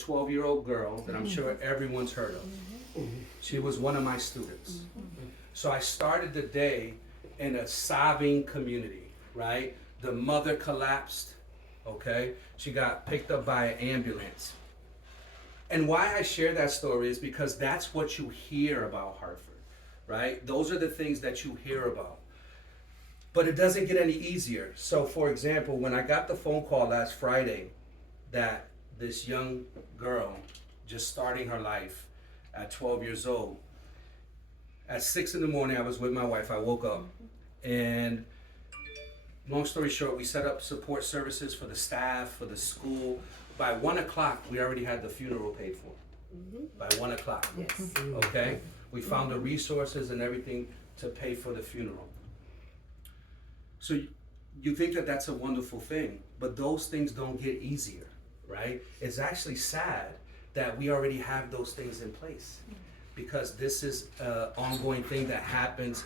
12-year-old girl that I'm sure everyone's heard of. She was one of my students. So I started the day in a sobbing community, right? The mother collapsed, okay? She got picked up by an ambulance. And why I share that story is because that's what you hear about Hartford, right? Those are the things that you hear about. But it doesn't get any easier. So for example, when I got the phone call last Friday that this young girl just starting her life at 12 years old, at 6 in the morning, I was with my wife. I woke up, and long story short, we set up support services for the staff, for the school. By 1 o'clock, we already had the funeral paid for. By 1 o'clock, Yes. okay? We found the resources and everything to pay for the funeral. So you think that that's a wonderful thing, but those things don't get easier, right? It's actually sad that we already have those things in place, because this is an ongoing thing that happens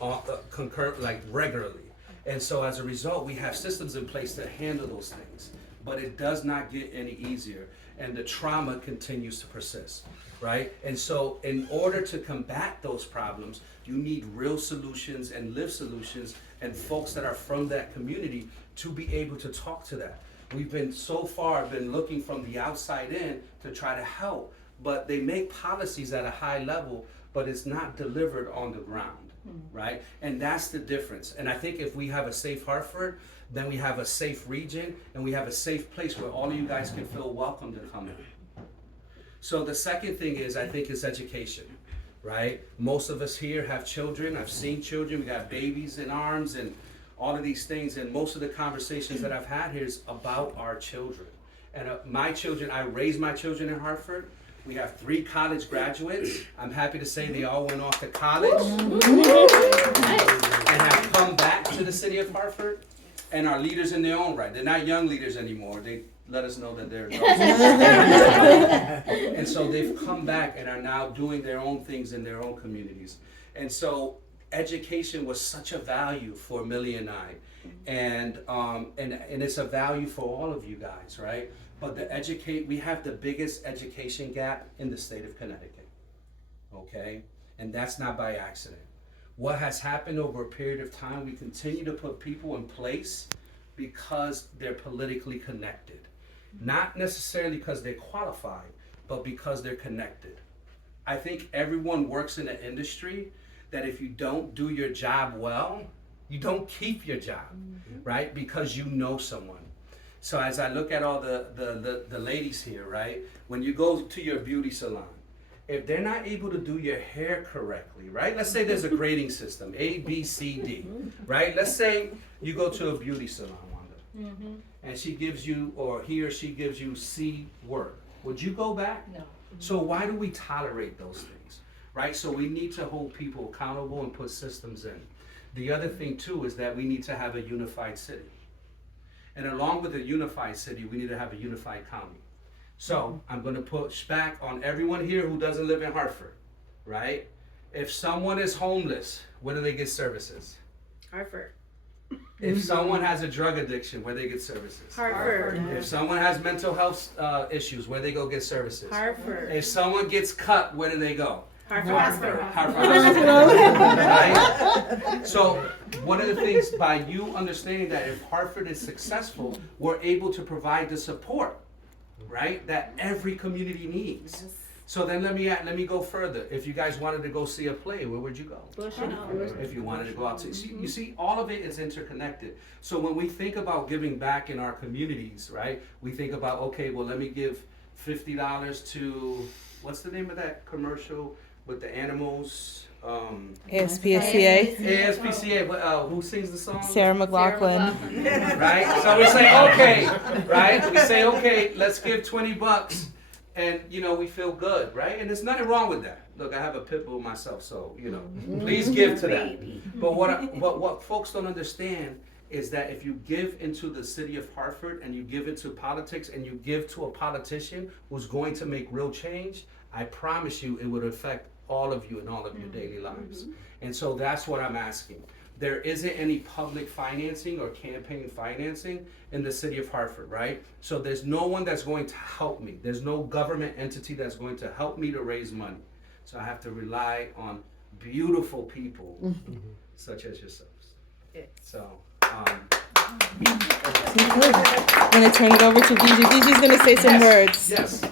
like regularly. And so as a result, we have systems in place to handle those things, but it does not get any easier, and the trauma continues to persist, right? And so in order to combat those problems, you need real solutions and live solutions and folks that are from that community to be able to talk to that. We've been so far been looking from the outside in to try to help, but they make policies at a high level, but it's not delivered on the ground, right? And that's the difference. And I think if we have a safe Hartford, then we have a safe region, and we have a safe place where all of you guys can feel welcome to come in. So the second thing is, I think, is education, right? Most of us here have children. I've seen children. We got babies in arms and all of these things. And most of the conversations that I've had here is about our children. And my children, I raised my children in Hartford. We have 3 college graduates. I'm happy to say they all went off to college and have come back to the city of Hartford and are leaders in their own right. They're not young leaders anymore. They let us know that they're adults. And so they've come back and are now doing their own things in their own communities. And so education was such a value for Millie and I. And it's a value for all of you guys, right? But we have the biggest education gap in the state of Connecticut, okay? And that's not by accident. What has happened over a period of time, we continue to put people in place because they're politically connected. Not necessarily because they're qualified, but because they're connected. I think everyone works in an industry that if you don't do your job well, you don't keep your job, right? Because you know someone. So as I look at all the ladies here, right? When you go to your beauty salon, if they're not able to do your hair correctly, right? Let's say there's a grading system, A, B, C, D, right? Let's say you go to a beauty salon, Wanda, and she gives you, or he or she gives you C work. Would you go back? No. So why do we tolerate those things, right? So we need to hold people accountable and put systems in. The other thing too is that we need to have a unified city. And along with a unified city, we need to have a unified county. So I'm going to push back on everyone here who doesn't live in Hartford, right? If someone is homeless, where do they get services? Hartford. If someone has a drug addiction, where they get services? Hartford. If someone has mental health issues, where they go get services? Hartford. If someone gets cut, where do they go? Hartford. Right? So one of the things, by you understanding that if Hartford is successful, we're able to provide the support, right, that every community needs. Yes. So then let me go further. If you guys wanted to go see a play, where would you go? If you wanted to go out to see, you see, all of it is interconnected. So when we think about giving back in our communities, right, we think about, okay, well, let me give $50 to, what's the name of that commercial with the animals? ASPCA. ASPCA. Who sings the song? Sarah McLachlan. Right? So we say, okay, right? We say, okay, let's give $20, and we feel good, right? And there's nothing wrong with that. Look, I have a pit bull myself, so please give to that. But what folks don't understand is that if you give into the city of Hartford and you give into politics and you give to a politician who's going to make real change, I promise you it would affect all of you in all of your daily lives. And so that's what I'm asking. there isn't any public financing or campaign financing in the city of Hartford, right? So there's no one that's going to help me. There's no government entity that's going to help me to raise money. So I have to rely on beautiful people such as yourselves. So, I'm going to turn it over to Gigi. Gigi's going to say some words. yes.